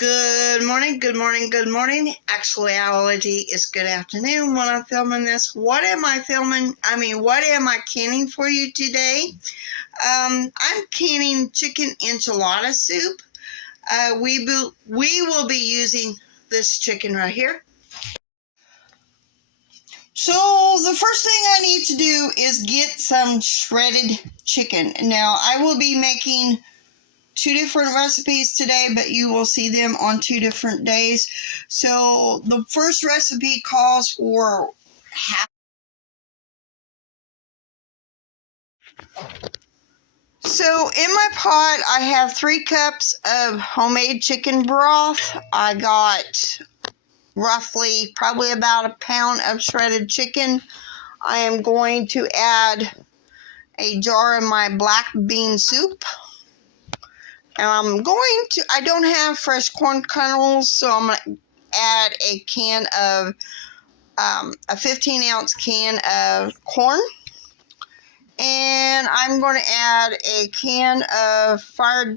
Good morning, good morning, good morning. Actuality is good afternoon when I'm filming this. What am I filming? What am I canning for you today? I'm canning chicken enchilada soup. We will be using this chicken right here. So the first thing I need to do is get some shredded chicken. Now I will be making two different recipes today, but you will see them on two different days. So the first recipe calls for half. So in my pot, I have 3 cups of homemade chicken broth. I got roughly probably about a pound of shredded chicken. I am going to add a jar of my black bean soup. And I don't have fresh corn kernels, so I'm going to add a 15-ounce can of corn. And I'm going to add a can of fire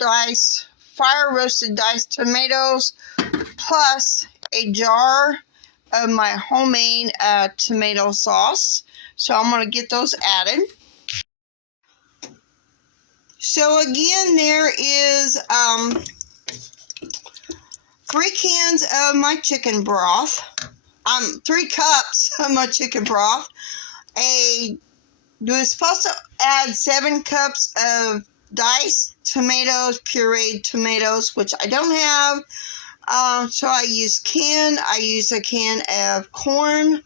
roasted diced tomatoes, plus a jar of my homemade tomato sauce. So I'm going to get those added. So again, there is 3 cans of my chicken broth. 3 cups of my chicken broth. We're supposed to add 7 cups of diced tomatoes, pureed tomatoes, which I don't have. So I used a can of corn,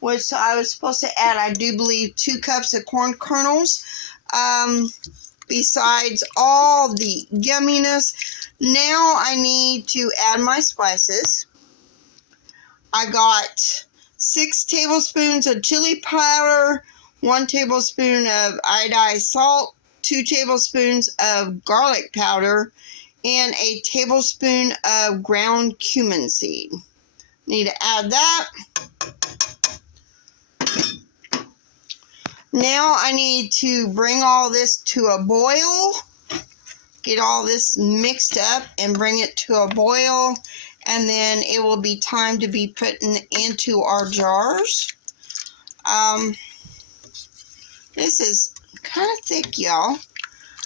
which I was supposed to add, I do believe, 2 cups of corn kernels. Besides all the yumminess, now I need to add my spices. I got 6 tablespoons of chili powder, 1 tablespoon of iodized salt, 2 tablespoons of garlic powder, and a tablespoon of ground cumin seed. Need to add that. Now I need to bring all this to a boil. Get all this mixed up and bring it to a boil. And then it will be time to be put into our jars. This is kind of thick, y'all.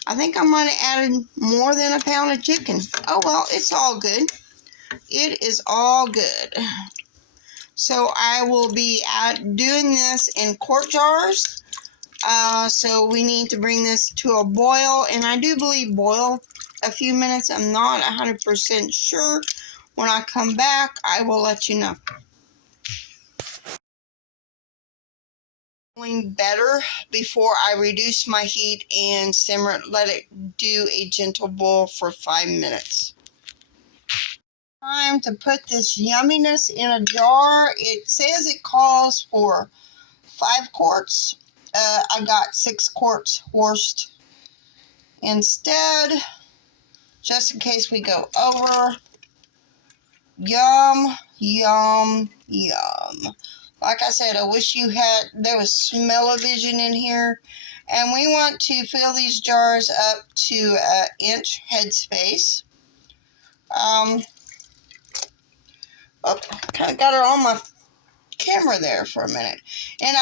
I think I might have added more than a pound of chicken. Oh, well, it's all good. It is all good. So I will be doing this in quart jars. So we need to bring this to a boil, and I do believe boil a few minutes. I'm not 100% sure. When I come back, I will let you know. Better before I reduce my heat and simmer it, let it do a gentle boil for 5 minutes. Time to put this yumminess in a jar. It says it calls for 5 quarts. I got 6 quarts worth instead, just in case we go over. Yum, yum, yum. Like I said, I wish there was smell-o-vision in here. And we want to fill these jars up to an inch headspace. Kind of got it on my camera there for a minute. And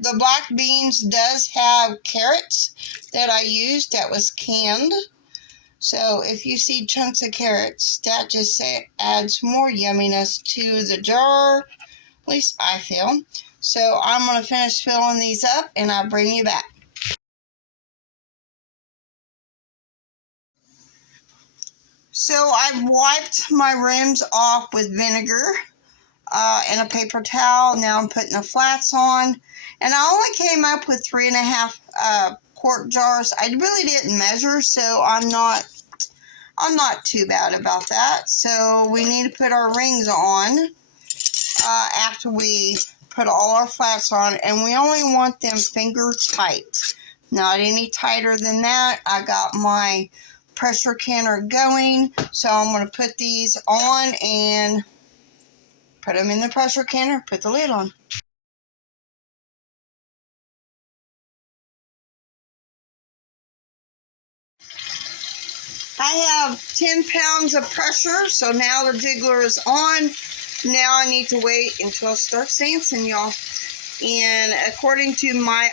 the black beans does have carrots that I used that was canned. So if you see chunks of carrots, that just adds more yumminess to the jar. At least I feel. So I'm going to finish filling these up and I'll bring you back. So I've wiped my rims off with vinegar and a paper towel. Now I'm putting the flats on. And I only came up with 3.5 quart jars. I really didn't measure, so I'm not too bad about that. So we need to put our rings on after we put all our flats on, and we only want them finger tight, not any tighter than that. I got my pressure canner going, so I'm going to put these on and put them in the pressure canner, put the lid on. I have 10 pounds of pressure, so now the jiggler is on. Now I need to wait until it starts dancing, y'all. And according to my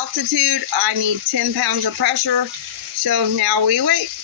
altitude, I need 10 pounds of pressure. So now we wait.